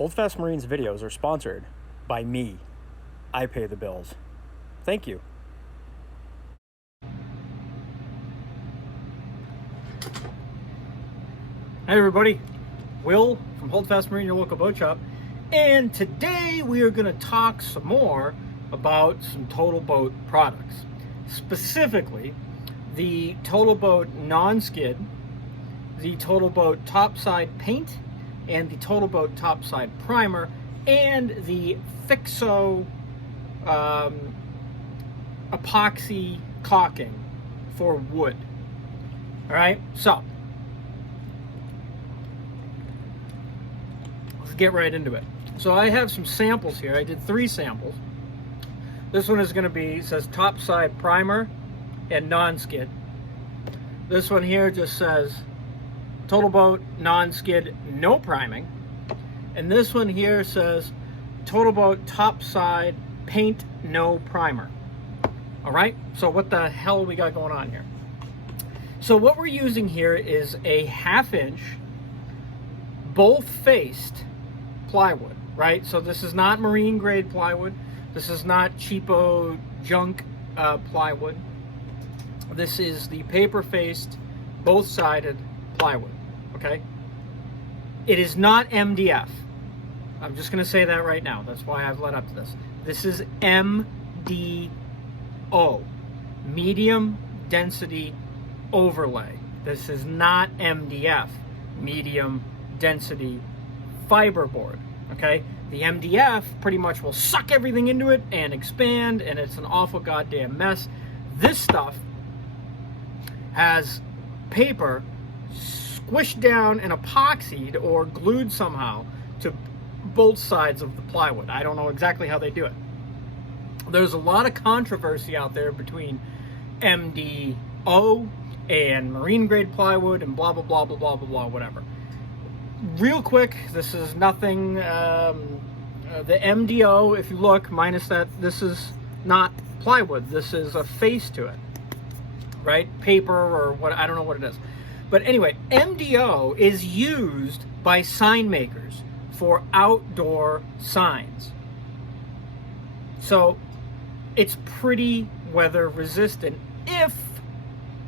Holdfast Marine's videos are sponsored by me. I pay the bills. Thank you. Hey everybody, Will from Holdfast Marine, your local boat shop. And today we are going to talk some more about some Total Boat products. Specifically, the Total Boat non-skid, the Total Boat topside paint, and the Total Boat topside primer, and the Thixo epoxy caulking for wood. All right, so let's get right into it. So I have some samples here. I did 3 samples. This one is going to be, it says topside primer and non-skid. This one here just says Total Boat non-skid, no priming. And this one here says Total Boat topside paint, no primer. All right, so what the hell we got going on here? So what we're using here is a 1/2 inch both-faced plywood, right? So this is not marine grade plywood. This is not cheapo junk plywood. This is the paper-faced, both-sided plywood, okay? It is not MDF. I'm just gonna say that right now. That's why I've led up to this. This is MDO, medium density overlay. This is not MDF, medium density fiberboard, okay? The MDF pretty much will suck everything into it and expand, and it's an awful goddamn mess. This stuff has paper squished down and epoxied or glued somehow to both sides of the plywood. I don't know exactly how they do it. There's a lot of controversy out there between MDO and marine grade plywood and blah, blah, blah, blah, blah, blah, blah, whatever. Real quick, this is nothing, the MDO, if you look, minus that, this is not plywood. This is a face to it, right? Paper or what, I don't know what it is. But anyway, MDO is used by sign makers for outdoor signs. So it's pretty weather resistant if,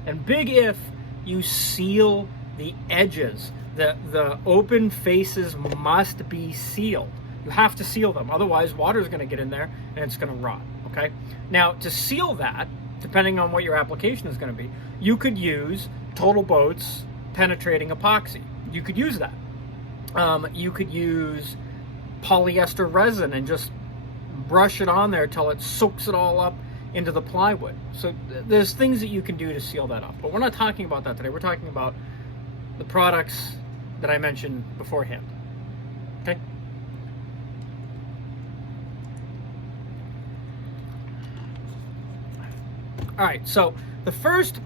and big if, you seal the edges. The open faces must be sealed. You have to seal them, otherwise water is going to get in there and it's going to rot, okay? Now, to seal that, depending on what your application is going to be, you could use Total Boat's penetrating epoxy. You could use that. You could use polyester resin and just brush it on there till it soaks it all up into the plywood. So there's things that you can do to seal that up. But we're not talking about that today. We're talking about the products that I mentioned beforehand. Okay? All right, so the first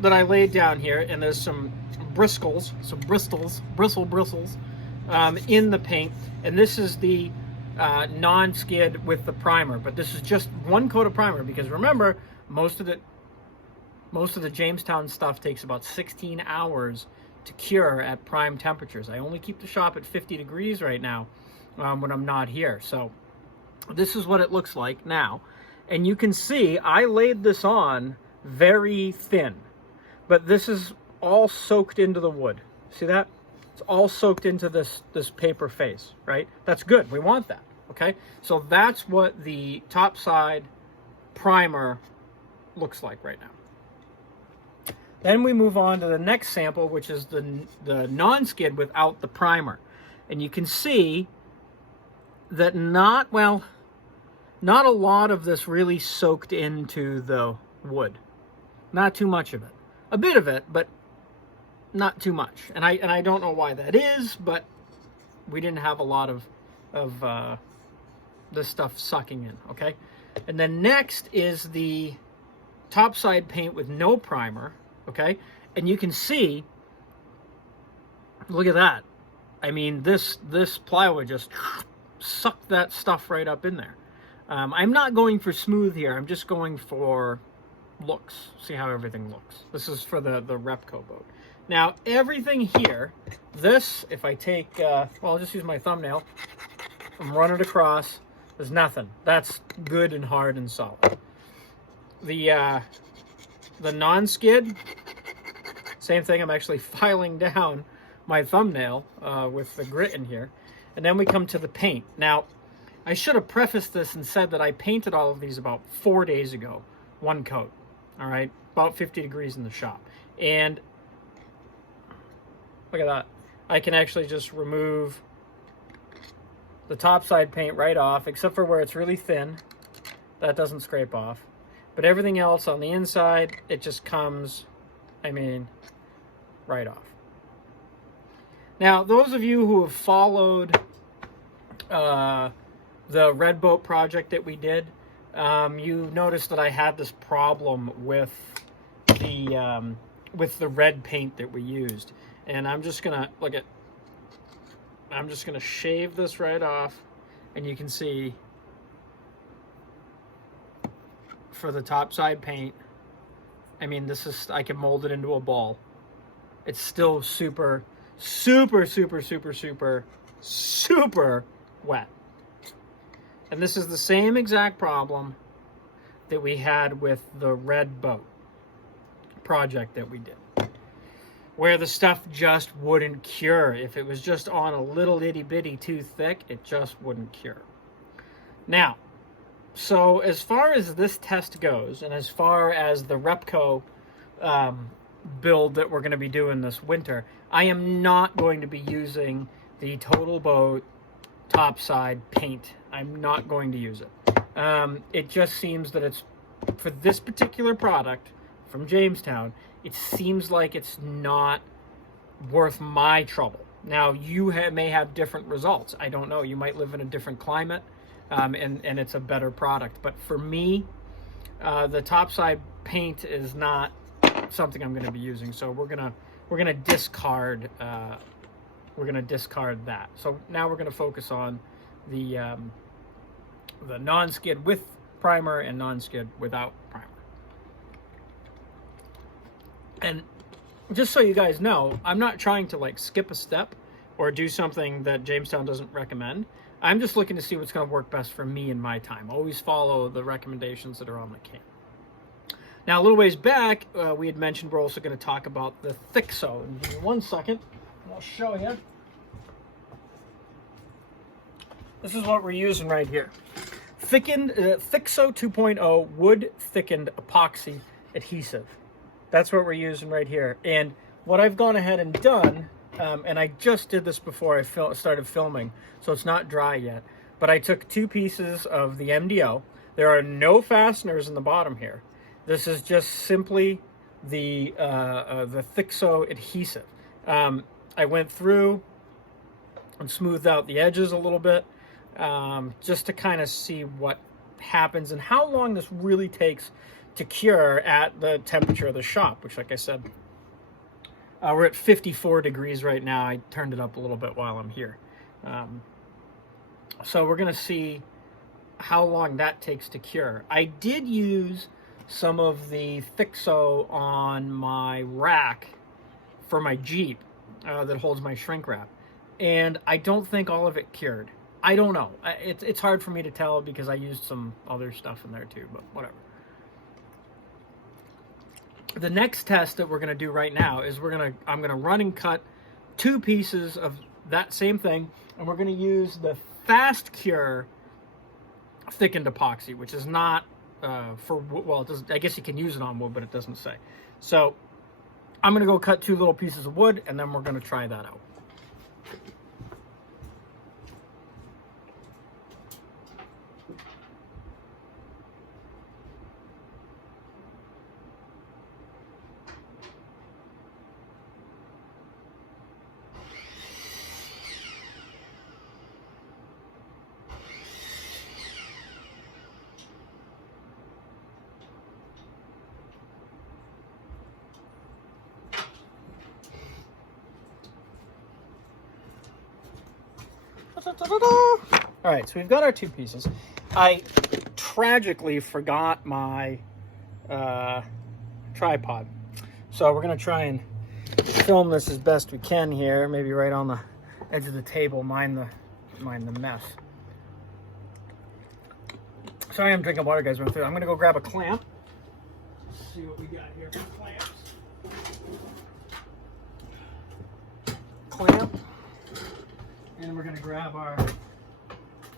that I laid down here, and there's some bristles in the paint, and this is the non-skid with the primer, but this is just one coat of primer, because remember, most of the Jamestown stuff takes about 16 hours to cure at prime temperatures. I only keep the shop at 50 degrees right now when I'm not here. So this is what it looks like now. And you can see I laid this on very thin, but this is all soaked into the wood. See that? It's all soaked into this paper face, right? That's good. We want that, okay? So that's what the topside primer looks like right now. Then we move on to the next sample, which is the non-skid without the primer. And you can see that not a lot of this really soaked into the wood. Not too much of it. A bit of it, but not too much. And I don't know why that is, but we didn't have a lot of this stuff sucking in, okay? And then next is the topside paint with no primer, okay? And you can see, look at that. I mean, this plywood just sucked that stuff right up in there. I'm not going for smooth here. I'm just going for looks. See how everything looks. This is for the Repco boat. Now, everything here, this, if I take, well, I'll just use my thumbnail, and run it across, there's nothing. That's good and hard and solid. The non-skid, same thing. I'm actually filing down my thumbnail with the grit in here. And then we come to the paint. Now, I should have prefaced this and said that I painted all of these about 4 days ago, one coat, all right? About 50 degrees in the shop. And look at that. I can actually just remove the topside paint right off, except for where it's really thin. That doesn't scrape off. But everything else on the inside, it just comes, I mean, right off. Now, those of you who have followed the red boat project that we did, you noticed that I had this problem with the red paint that we used. And I'm just gonna I'm just gonna shave this right off, and you can see for the topside paint, I mean, this is, I can mold it into a ball. It's still super, super, super, super, super, super wet. And this is the same exact problem that we had with the red boat project that we did, where the stuff just wouldn't cure. If it was just on a little itty bitty too thick, it just wouldn't cure. Now, so as far as this test goes, and as far as the Repco build that we're going to be doing this winter, I am not going to be using the Total Boat topside paint. I'm not going to use it. It just seems that it's, for this particular product from Jamestown, it seems like it's not worth my trouble. Now, you may have different results. I don't know. You might live in a different climate, and it's a better product. But for me, the topside paint is not something I'm going to be using. So we're gonna discard that. So now we're going to focus on the non-skid with primer and non-skid without primer. And just so you guys know, I'm not trying to like skip a step or do something that Jamestown doesn't recommend. I'm just looking to see what's going to work best for me in my time. Always follow the recommendations that are on the can. Now, a little ways back, we had mentioned we're also going to talk about the Thixo. And give me 1 second, and I'll show you. This is what we're using right here. Thickened Thixo 2.0 wood thickened epoxy adhesive. That's what we're using right here. And what I've gone ahead and done, and I just did this before I started filming, so it's not dry yet, but I took 2 pieces of the MDO. There are no fasteners in the bottom here. This is just simply the Thixo adhesive. I went through and smoothed out the edges a little bit, just to kind of see what happens and how long this really takes to cure at the temperature of the shop, which, like I said, we're at 54 degrees right now. I turned it up a little bit while I'm here. So we're going to see how long that takes to cure. I did use some of the Thixo on my rack for my Jeep that holds my shrink wrap, and I don't think all of it cured. I don't know. It's hard for me to tell because I used some other stuff in there too, but whatever. The next test that we're going to do right now is I'm going to run and cut 2 pieces of that same thing, and we're going to use the Fast Cure thickened epoxy, which is not for wood. Well, it doesn't, I guess you can use it on wood, but it doesn't say. So I'm going to go cut 2 little pieces of wood, and then we're going to try that out. All right, so we've got our 2 pieces. I tragically forgot my tripod, so we're gonna try and film this as best we can here, maybe right on the edge of the table, mind the mess. Sorry, I'm drinking water, guys. I'm gonna go grab a clamp. Let's see what we got here for clamps. Clamp, and we're gonna grab our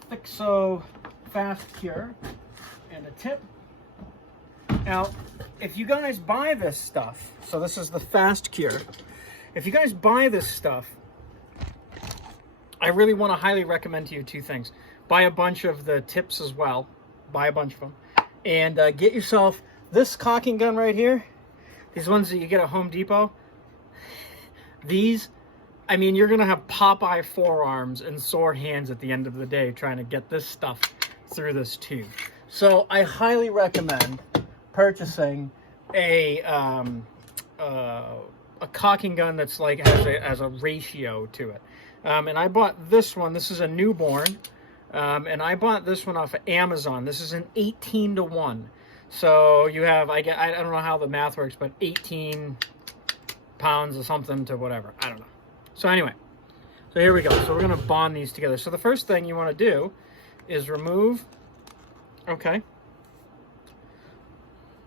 Thixo Fast Cure and a tip. Now, if you guys buy this stuff, so this is the Fast Cure. If you guys buy this stuff, I really want to highly recommend to you two things. Buy a bunch of the tips as well. Buy a bunch of them. And get yourself this caulking gun right here. These ones that you get at Home Depot. These, I mean, you're going to have Popeye forearms and sore hands at the end of the day trying to get this stuff through this tube. So I highly recommend purchasing a caulking gun that's like has a ratio to it. And I bought this one. This is a newborn. And I bought this one off of Amazon. This is an 18-to-1. So you have, I don't know how the math works, but 18 pounds or something to whatever. I don't know. So anyway, so here we go. So we're going to bond these together. So the first thing you want to do is remove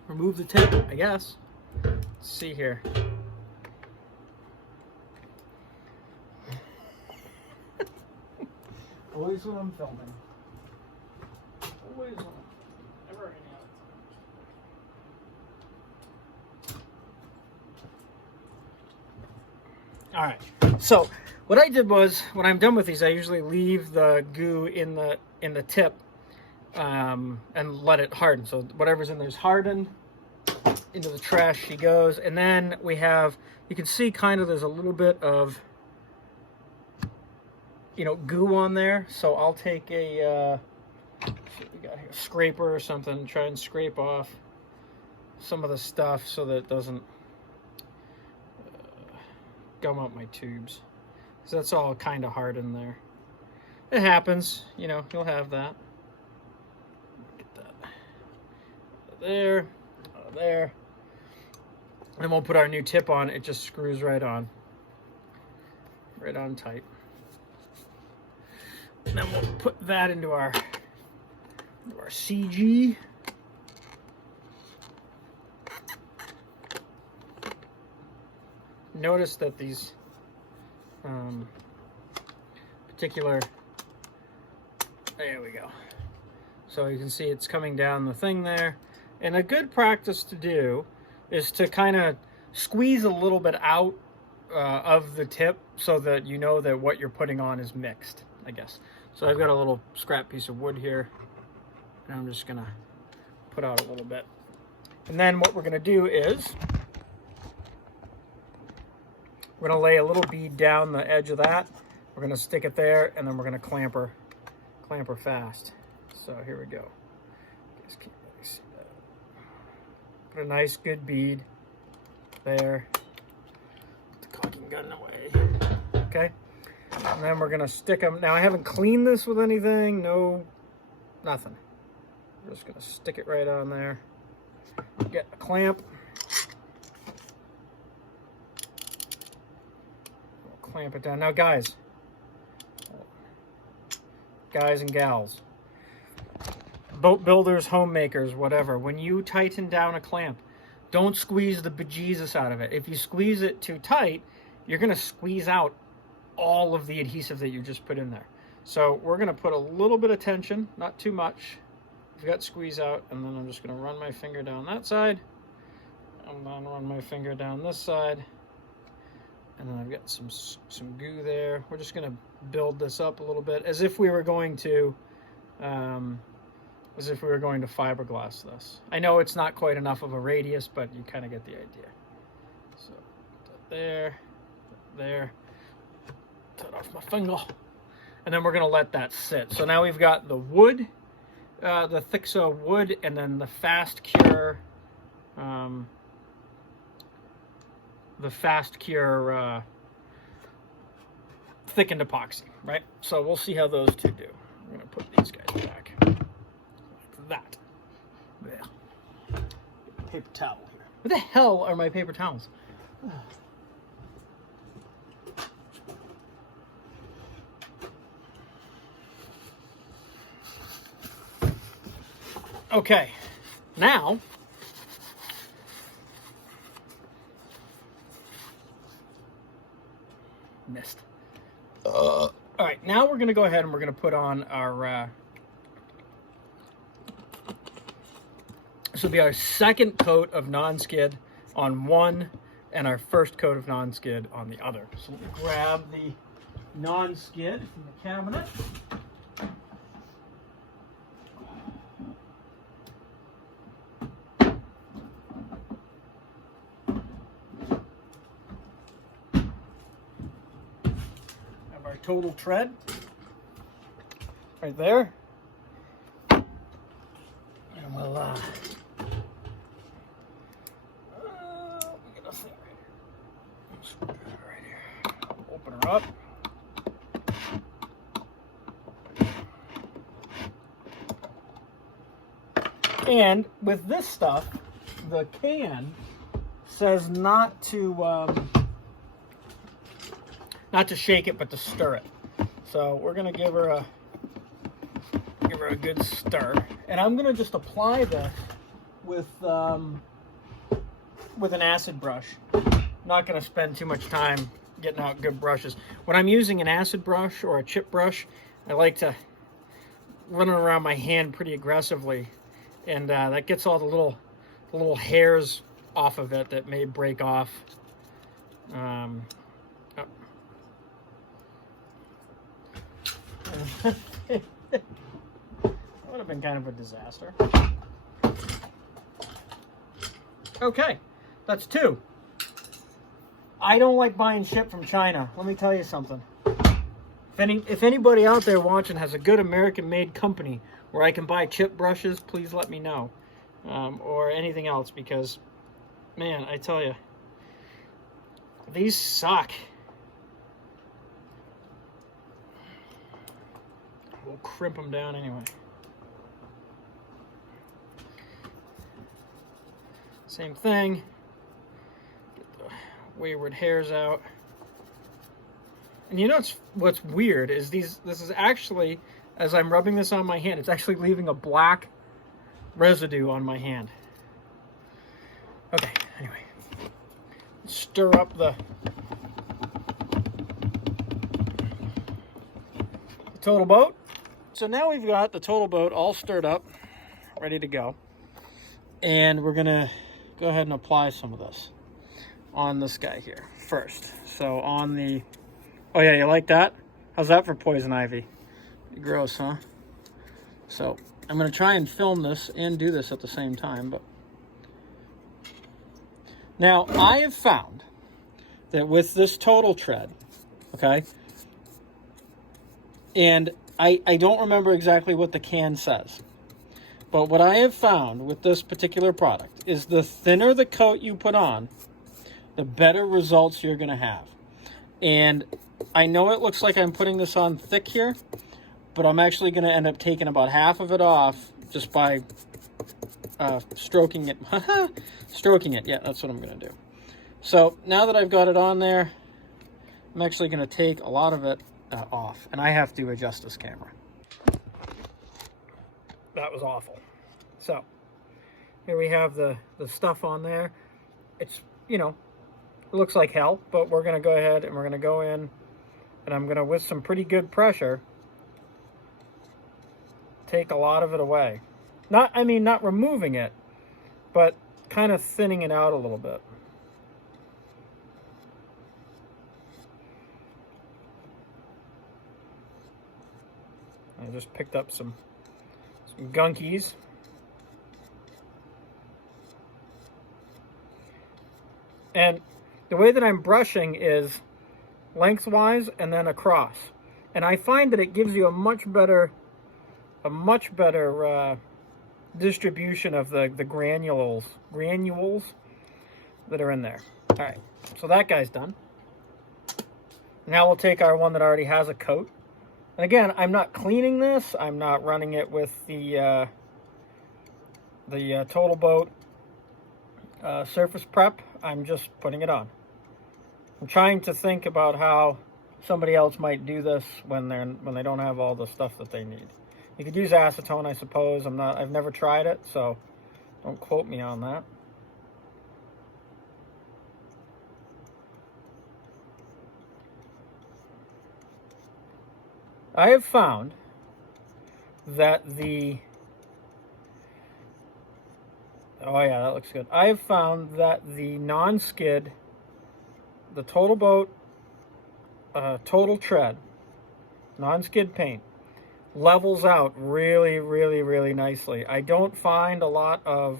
the tape, I guess. Let's see here. Always when I'm filming. Always when I'm never any other time. All right. So what I did was, when I'm done with these, I usually leave the goo in the tip and let it harden. So whatever's in there's hardened. Into the trash she goes. And then we have, you can see kind of there's a little bit of, you know, goo on there. So I'll take a we got here, scraper or something, try and scrape off some of the stuff so that it doesn't gum up my tubes, because that's all kind of hard in there. It happens, you know, you'll have that. Get that there, there. And we'll put our new tip on. It just screws right on tight. And then we'll put that into our CG. Notice that these particular, there we go. So you can see it's coming down the thing there. And a good practice to do is to kind of squeeze a little bit out of the tip so that you know that what you're putting on is mixed, I guess. So I've got a little scrap piece of wood here, and I'm just gonna put out a little bit. And then what we're gonna do is we're gonna lay a little bead down the edge of that. We're gonna stick it there, and then we're gonna clamp her fast. So here we go. Just can't really see that. Put a nice good bead there. Put the caulking gun away. Okay. And then we're gonna stick them. Now I haven't cleaned this with anything. No, nothing. We're just gonna stick it right on there. Get a clamp. We'll clamp it down. Now guys and gals, boat builders, homemakers, whatever, when you tighten down a clamp, don't squeeze the bejesus out of it. If you squeeze it too tight, you're gonna squeeze out all of the adhesive that you just put in there. So we're gonna put a little bit of tension, not too much. I've got squeeze out, and then I'm just gonna run my finger down that side, and then run my finger down this side, and then I've got some goo there. We're just gonna build this up a little bit, as if we were going to fiberglass this. I know it's not quite enough of a radius, but you kind of get the idea. So there, cut off my finger, and then we're gonna let that sit. So now we've got the wood, the Thixo wood, and then the Fast Cure, thickened epoxy, right? So we'll see how those two do. I'm gonna put these guys back like that. There. Paper towel here. What the hell are my paper towels? Okay, now missed. All right, now we're going to go ahead and we're going to put on our this will be our second coat of non-skid on one and our first coat of non-skid on the other. So let me grab the non-skid from the cabinet. Have our Totaltread right there. And we'll get a thing right here. Open her up. And with this stuff, the can says not to shake it, but to stir it. So we're gonna give her a good stir, and I'm gonna just apply this with an acid brush. I'm not gonna spend too much time getting out good brushes. When I'm using an acid brush or a chip brush, I like to run it around my hand pretty aggressively, and that gets all the little hairs off of it that may break off. That would have been kind of a disaster. Okay, that's two. I don't like buying shit from China. Let me tell you something. If anybody out there watching has a good American-made company where I can buy chip brushes, please let me know. Or anything else, because, man, I tell you, these suck. We'll crimp them down anyway. Same thing. Get the wayward hairs out. And you know what's weird is this is actually, as I'm rubbing this on my hand, it's actually leaving a black residue on my hand. Okay, anyway. Stir up the total boat. So now we've got the total boat all stirred up, ready to go. And we're gonna go ahead and apply some of this on this guy here first. So on the, oh yeah, you like that? How's that for poison ivy? Gross, huh? So I'm gonna try and film this and do this at the same time. But now I have found that with this Totaltread, okay, and I don't remember exactly what the can says, but what I have found with this particular product is the thinner the coat you put on, the better results you're going to have. And I know it looks like I'm putting this on thick here, but I'm actually going to end up taking about half of it off just by stroking it. Stroking it, yeah, that's what I'm going to do. So now that I've got it on there, I'm actually going to take a lot of it off, and I have to adjust this camera. That was awful. So here we have the stuff on there. It's, you know, it looks like hell, but we're going to go ahead and we're going to go in, and I'm going to, with some pretty good pressure, take a lot of it away. Not removing it, but kind of thinning it out a little bit. I just picked up some gunkies. And the way that I'm brushing is lengthwise and then across. And I find that it gives you a much better distribution of the granules that are in there. All right, so that guy's done. Now we'll take our one that already has a coat. And again, I'm not cleaning this. I'm not running it with the Total Boat surface prep. I'm just putting it on. I'm trying to think about how somebody else might do this when they don't have all the stuff that they need. You could use acetone, I suppose. I've never tried it, so don't quote me on that. I have found that oh yeah, that looks good. I have found that the non-skid, the Total Boat Totaltread non-skid paint levels out really, really, really nicely. I don't find a lot of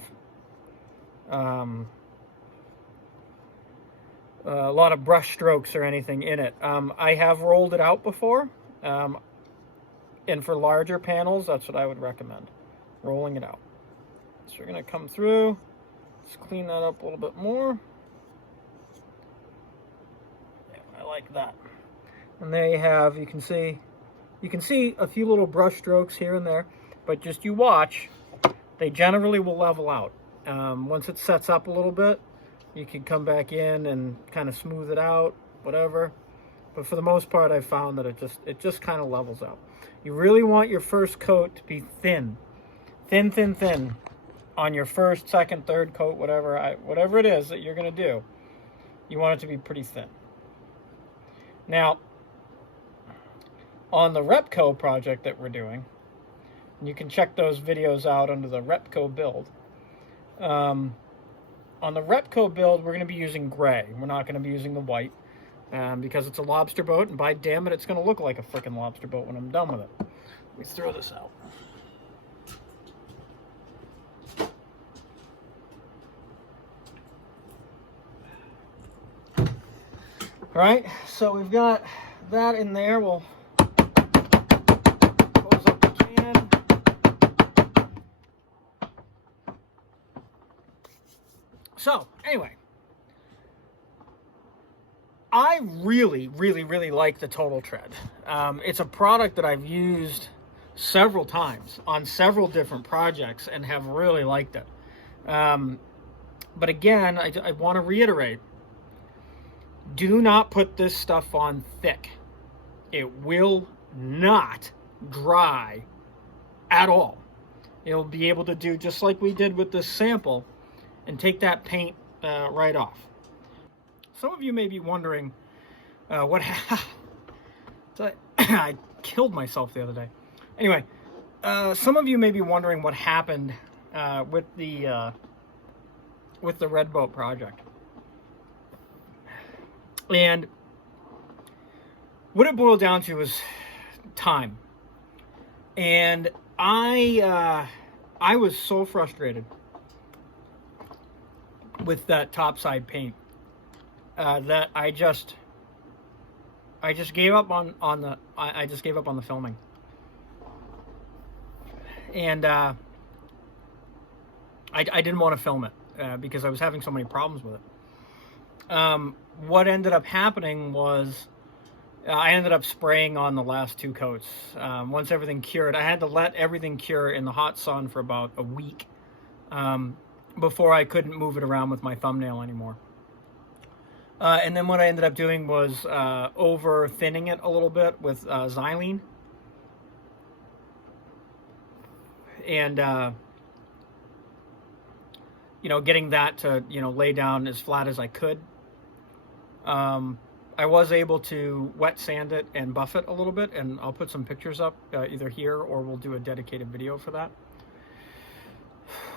brush strokes or anything in it. I have rolled it out before, and for larger panels, that's what I would recommend, rolling it out. So we're going to come through, just clean that up a little bit more. Yeah, I like that. And there you have, you can see a few little brush strokes here and there, but just you watch, they generally will level out. Once it sets up a little bit, you can come back in and kind of smooth it out, whatever. But for the most part, I've found that it just kind of levels out. You really want your first coat to be thin on your first, second, third coat, whatever it is that you're going to do. You want it to be pretty thin. Now, on the Repco project that we're doing, and you can check those videos out under the Repco build. On the Repco build, we're going to be using gray. We're not going to be using the white. Because it's a lobster boat, and by damn it, it's going to look like a freaking lobster boat when I'm done with it. Let me throw this out. All right, so we've got that in there. We'll close up the can. So, anyway. I really, really, really like the Totaltread. It's a product that I've used several times on several different projects and have really liked it. But again, I want to reiterate, do not put this stuff on thick. It will not dry at all. It'll be able to do just like we did with this sample and take that paint right off. Some of you may be wondering what happened. I killed myself the other day. Anyway, some of you may be wondering what happened with the Red Boat project. And what it boiled down to was time. And I was so frustrated with that topside paint. That I just gave up on the filming, and I didn't want to film it because I was having so many problems with it. What ended up happening was I ended up spraying on the last two coats. Once everything cured, I had to let everything cure in the hot sun for about a week before I couldn't move it around with my thumbnail anymore. And then what I ended up doing was over thinning it a little bit with xylene. And, getting that to, lay down as flat as I could. I was able to wet sand it and buff it a little bit, and I'll put some pictures up either here or we'll do a dedicated video for that.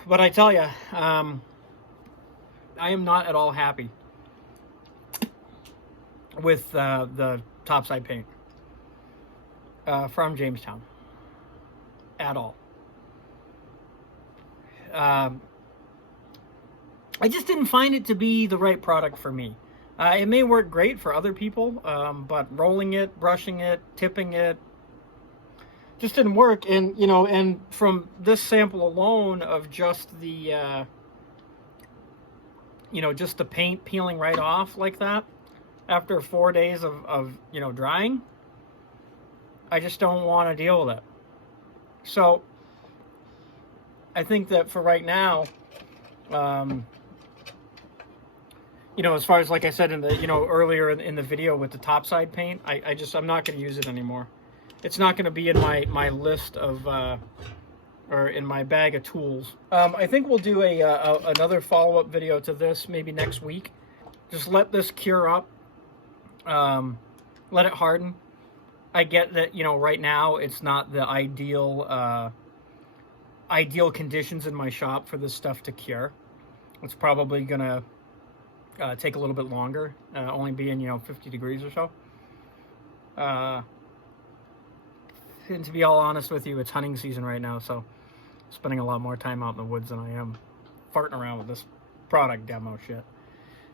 But I tell you, I am not at all happy with the topside paint from Jamestown at all. I just didn't find it to be the right product for me. It may work great for other people, but rolling it, brushing it, tipping it, just didn't work. And, and from this sample alone of just the, just the paint peeling right off like that, after 4 days of drying, I just don't want to deal with it. So I think that for right now, as far as, like I said in the, earlier in the video with the topside paint, I'm not going to use it anymore. it's not going to be in my list of or in my bag of tools. I think we'll do another follow-up video to this maybe next week. Just let this cure up. Let it harden. I get that, you know, right now it's not the ideal conditions in my shop for this stuff to cure. It's probably gonna take a little bit longer, only being, you know, 50 degrees or so. And to be all honest with you, it's hunting season right now, so I'm spending a lot more time out in the woods than I am farting around with this product demo shit.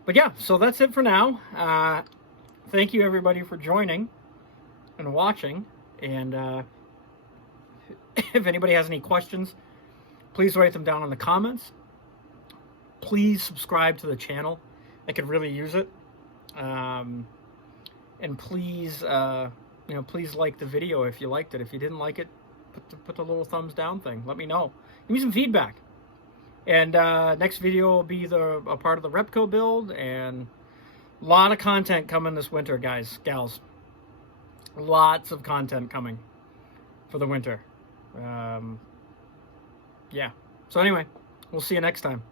But yeah, so that's it for now. Thank you everybody for joining and watching, and if anybody has any questions, please write them down in the comments. Please subscribe to the channel. I could really use it. And please, you know, please like the video if you liked it. If you didn't like it, put the little thumbs down thing. Let me know. Give me some feedback. And next video will be a part of the Repco build, and a lot of content coming this winter, guys, gals. Lots of content coming for the winter. Yeah. So anyway, we'll see you next time.